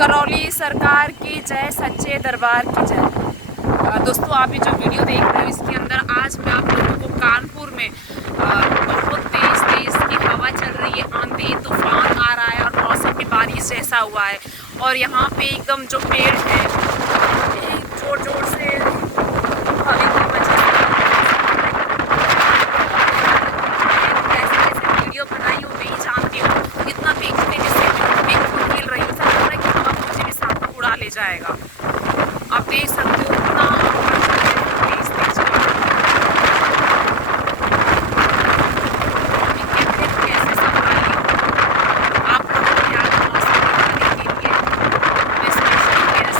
करौली सरकार की जय, सच्चे दरबार की जय। दोस्तों आप ये जो वीडियो देख रहे हो इसके अंदर आज मैं आप लोगों को कानपुर में बहुत तेज तेज की हवा चल रही है, आंधी तूफान आ रहा है और मौसम भी बारिश जैसा हुआ है। और यहाँ पे एकदम जो पेड़ है जोर जोर से हवा की वजह से वीडियो बनाई हूँ, नहीं जानती हूँ इतना तेज तेजी से मैं खुद हिल रही हूँ, ऐसा लग रहा है कि हवा मुझे भी साथ में उड़ा ले जाएगा। आप देख सकते हो कितना तेज तेज कैसे संभाली हूँ आप लोगों को यहाँ का मौसम दिखाने के लिए। मैं स्पेशली मेरे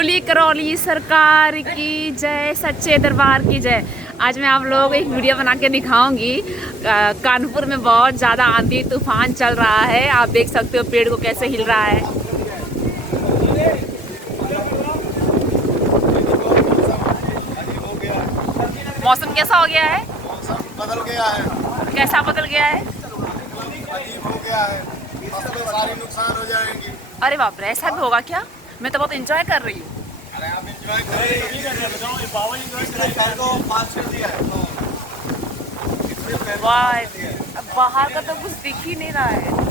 बोलिए करौली सरकार की जय, सच्चे दरबार की जय। आज मैं आप लोगों को एक वीडियो बना के दिखाऊंगी। कानपुर में बहुत ज़्यादा आंधी तूफान चल रहा है। आप देख सकते हो पेड़ को कैसे हिल रहा है। मौसम कैसा हो गया है? मौसम बदल गया है। कैसा बदल गया है? अजीब हो गया है। फसलें सारी नुकसान हो जाएंगी। अरे बाप रे, ऐसा भी होगा क्या? मैं तो बहुत एंजॉय कर रही हूँ। अरे आप एंजॉय करें। वाह, अब बाहर का तो कुछ दिख ही नहीं रहा है।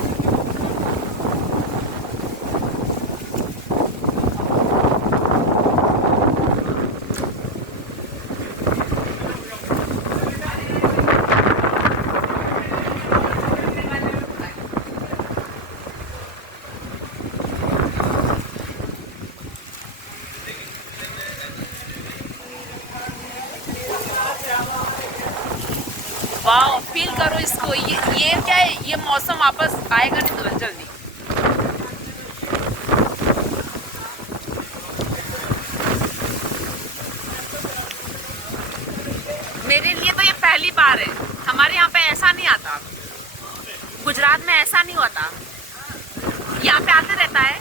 वाह, फील करो इसको। ये क्या है? ये मौसम वापस आएगा नहीं तो जल्दी। मेरे लिए तो ये पहली बार है। हमारे यहाँ पे ऐसा नहीं आता। गुजरात में ऐसा नहीं होता। यहाँ पे आते रहता है।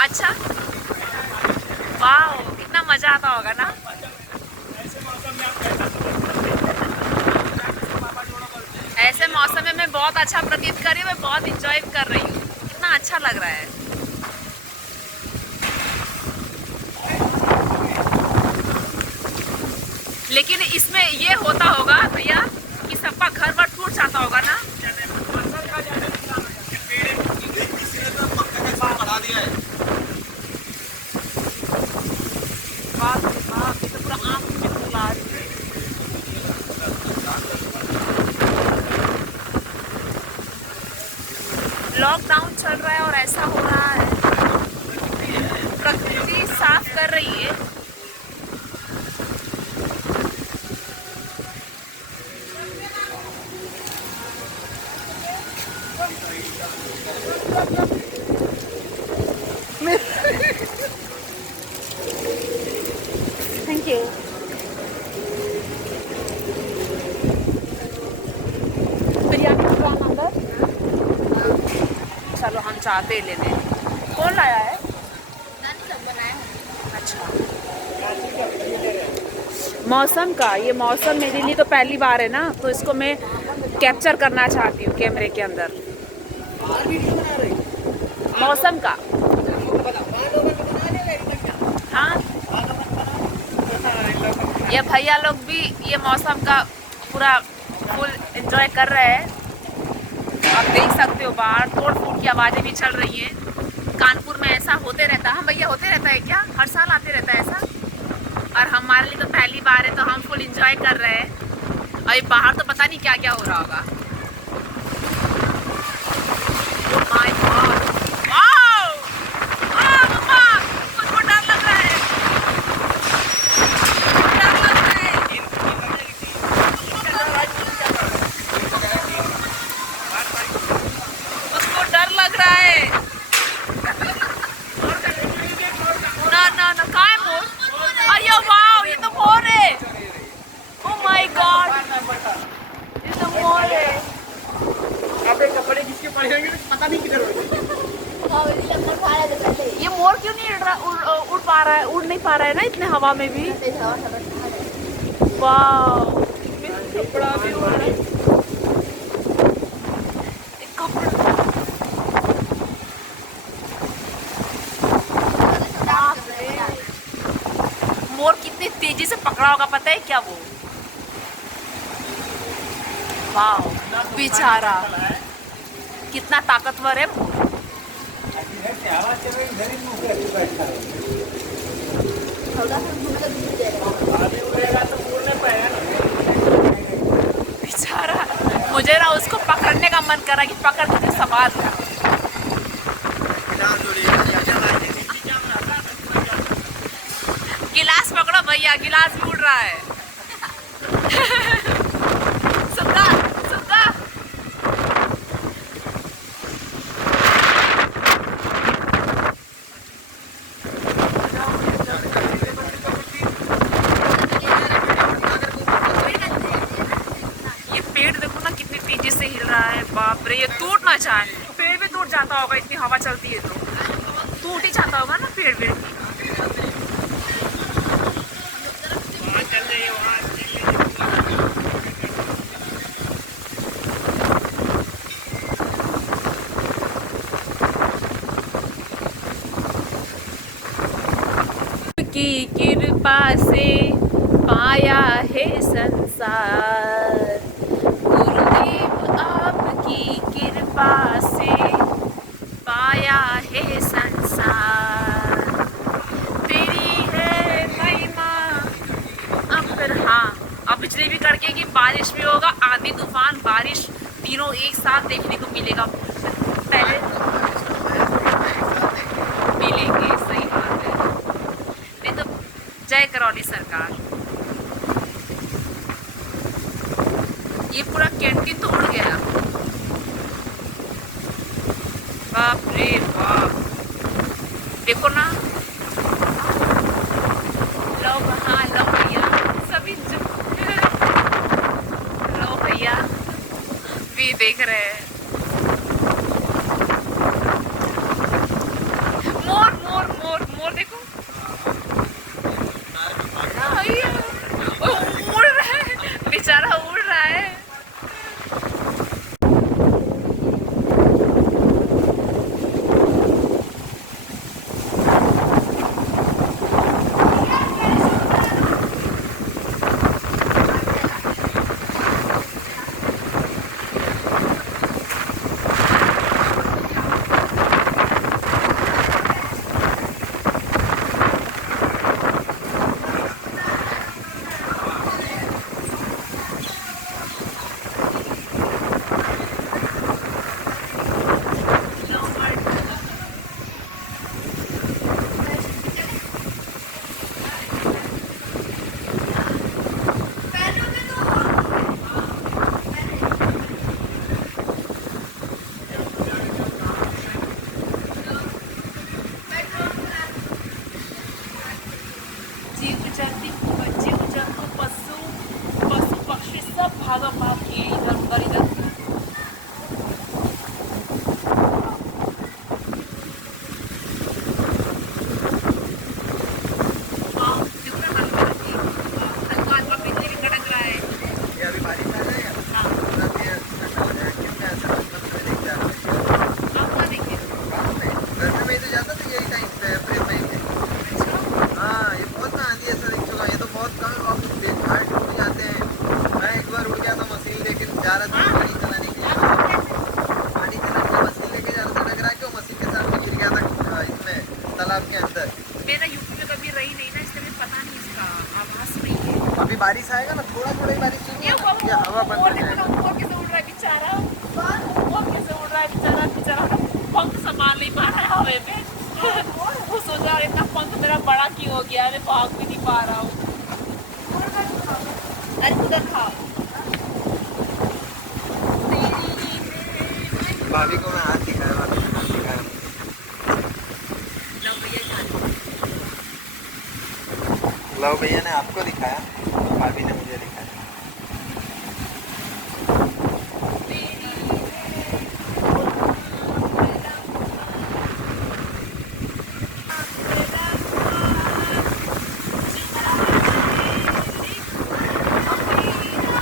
अच्छा, वाह, कितना मजा आता होगा ना। ऐसे मौसम में मैं बहुत अच्छा प्रतीत कर रही हूँ। मैं बहुत इंजॉय कर रही हूँ। कितना अच्छा लग रहा है। लेकिन इसमें ये होता होगा भैया कि सबका घर वर टूट जाता होगा ना। बढ़ा दिया है। लॉकडाउन चल रहा है और ऐसा हो रहा है। प्रकृति साफ कर रही है। Thank you. बिरयानी दुकान अंदर। चलो हम चाहते ही लेने। कौन लाया है? अच्छा, मौसम का ये मौसम मेरे लिए तो पहली बार है ना, तो इसको मैं कैप्चर करना चाहती हूँ कैमरे के अंदर। मौसम का। हाँ, ये भैया लोग भी ये मौसम का पूरा फुल एंजॉय कर रहे हैं। आप देख सकते हो बाहर तोड़ फूट की आवाज़ें भी चल रही हैं। कानपुर में ऐसा होते रहता है। हम भैया होते रहता है क्या? हर साल आते रहता है ऐसा? और हमारे लिए तो पहली बार है, तो हम फुल एंजॉय कर रहे हैं। और ये बाहर तो पता नहीं क्या क्या हो रहा होगा। Oh my God! Wow! मम्मा, मुझको डर लग रहा है। डर लग रहा है। उसको डर लग रहा है। ना कहाँ है मोर? अरे वाह, ये तो मोर है। Oh my God! ये तो मोर है। आपके कपड़े किसके पड़े होंगे पता नहीं किधर ये मोर क्यों नहीं उड़ पा रहा है? उड़ नहीं पा रहा है ना इतने हवा में भी। वाह, कपड़ा भी उड़ रहा है। मोर कितनी तेजी से पकड़ा होगा पता है क्या वो? वाह, बेचारा कितना ताकतवर है मोर। बेचारा, मुझे ना उसको पकड़ने का मन करा कि पकड़ के संभाल कर। गिलास पकड़ो भैया, गिलास भी उड़ रहा है। सुगा सुगा ये टूट ना जाए। पेड़ भी टूट जाता होगा इतनी हवा चलती है तो, टूट ही जाता होगा ना पेड़ भी। की कृपा से पाया है संसार, गुरुदेव आपकी कृपा से पाया है संसार, तेरी है महिमा। अब फिर हाँ, अब बिजली भी कड़केगी, बारिश भी होगा, आंधी तूफान बारिश तीनों एक साथ देखने को मिलेगा। पहले मिलेंगे, सही बात है। नहीं तो जय करौली सरकार। ये पूरा कैंटीन तो उड़ गया। बाप रे बाप, देखो ना। लो हाँ, लो भैया सभी लो भैया भी देख रहे हैं। मोर मोर मोर मोर देखो, उड़ रहा है बेचारा, उड़ रहा है। भागा भाग के इधर उधर इधर। मेरा यूपी में कभी रही नहीं ना, इसलिए मुझे पता नहीं इसका आभास नहीं है। अभी बारिश आएगा ना, थोड़ा थोड़ा ही बारिश चाहिए, ये हवा बंद हो जाएगा। वो कैसे उड़ रहा है बेचारा, वो कैसे उड़ रहा है बेचारा, बेचारा पंख संभाल नहीं पा रहा है हवा में। वो सोच रहा है इतना पंख मेरा बड़ा क्यों हो गया है, मैं भाग भी नहीं पा रहा हूँ। अरे उधर खाओ। भाभी को मैं हाथ दिखाया, भाभी ने हाथ दिखाया। लव भैया ने आपको दिखाया, भाभी ने मुझे दिखाया।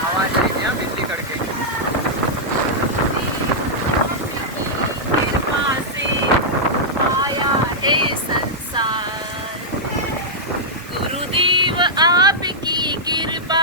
आवाज आई क्या बिजली कड़के? गुरुदेव आपकी कृपा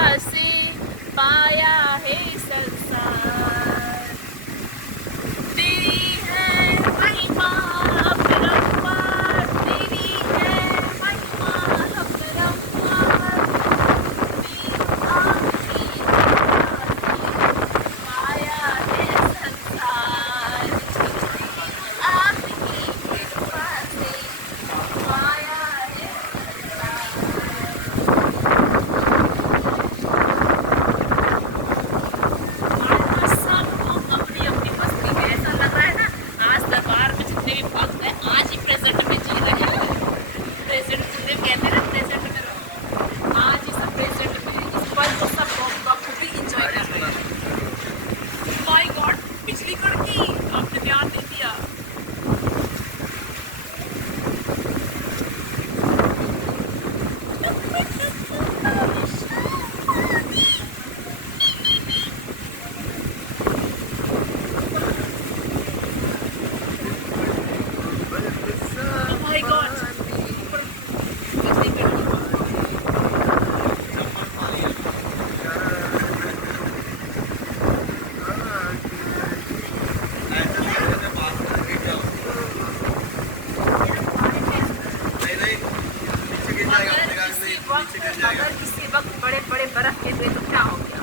वक्त बड़े बड़े बर्फ गिर गए तो क्या हो गया।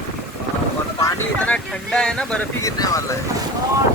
और पानी इतना ठंडा है ना, बर्फ ही गिरने वाला है। और